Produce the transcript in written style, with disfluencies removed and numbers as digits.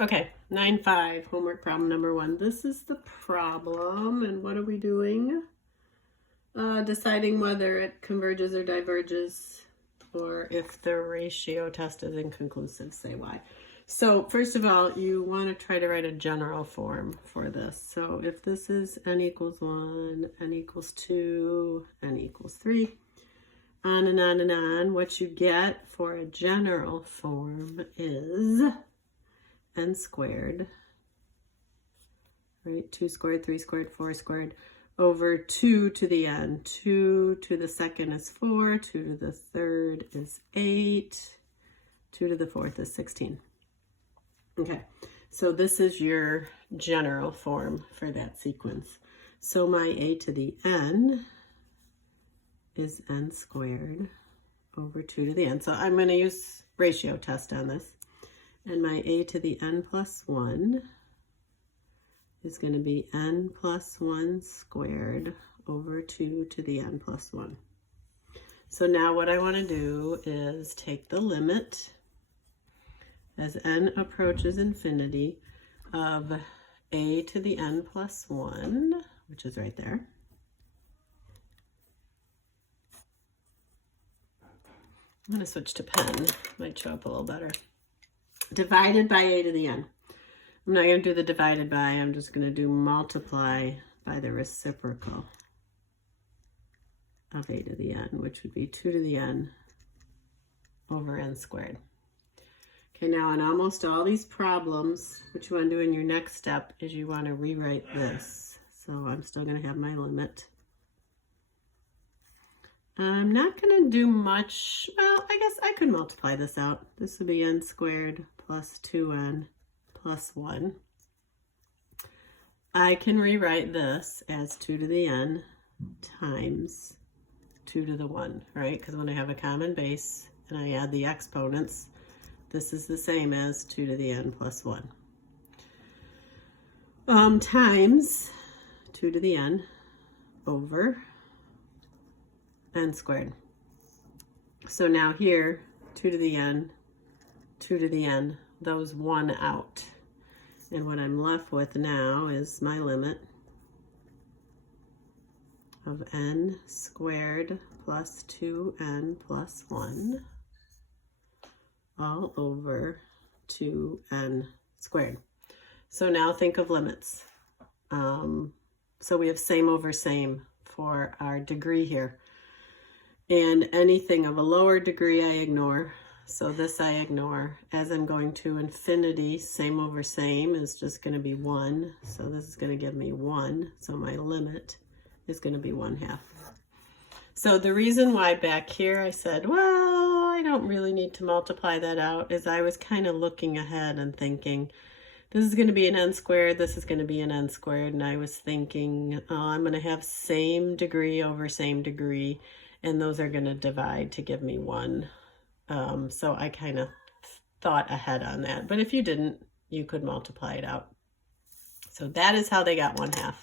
Okay, 9-5, homework problem number 1. This is the problem, and what are we doing? Deciding whether it converges or diverges, or if the ratio test is inconclusive, say why. So first of all, you want to try to write a general form for this. So if this is n equals 1, n equals 2, n equals 3, on and on and on, what you get for a general form is n squared, right? 2 squared, 3 squared, 4 squared, over 2 to the n. 2 to the second is 4, 2 to the third is 8, 2 to the fourth is 16. Okay, so this is your general form for that sequence. So my a to the n is n squared over 2 to the n. So I'm going to use ratio test on this. And my a to the n plus 1 is going to be n plus 1 squared over 2 to the n plus 1. So now what I want to do is take the limit as n approaches infinity of a to the n plus 1, which is right there. I'm going to switch to pen, might show up a little better. Divided by a to the n. I'm not going to do the divided by, I'm just going to do multiply by the reciprocal of a to the n, which would be 2 to the n over n squared. Okay, now in almost all these problems, what you want to do in your next step is you want to rewrite this. So I'm still going to have my limit. I'm not going to do much. Well, I guess I could multiply this out. This would be n squared plus 2n plus 1. I can rewrite this as 2 to the n times 2 to the 1, right? Because when I have a common base and I add the exponents, this is the same as 2 to the n plus 1. Times 2 to the n over n squared. So now here, 2 to the n, 2 to the n, those 1 out. And what I'm left with now is my limit of n squared plus 2n plus 1 all over 2n squared. So now think of limits. So we have same over same for our degree here. And anything of a lower degree I ignore. So this I ignore. As I'm going to infinity, same over same is just going to be 1. So this is going to give me 1. So my limit is going to be 1/2. So the reason why back here I said, well, I don't really need to multiply that out, is I was kind of looking ahead and thinking, this is going to be an n squared, this is going to be an n squared. And I was thinking, oh, I'm going to have same degree over same degree. And those are going to divide to give me 1. So I kind of thought ahead on that. But if you didn't, you could multiply it out. So that is how they got 1/2.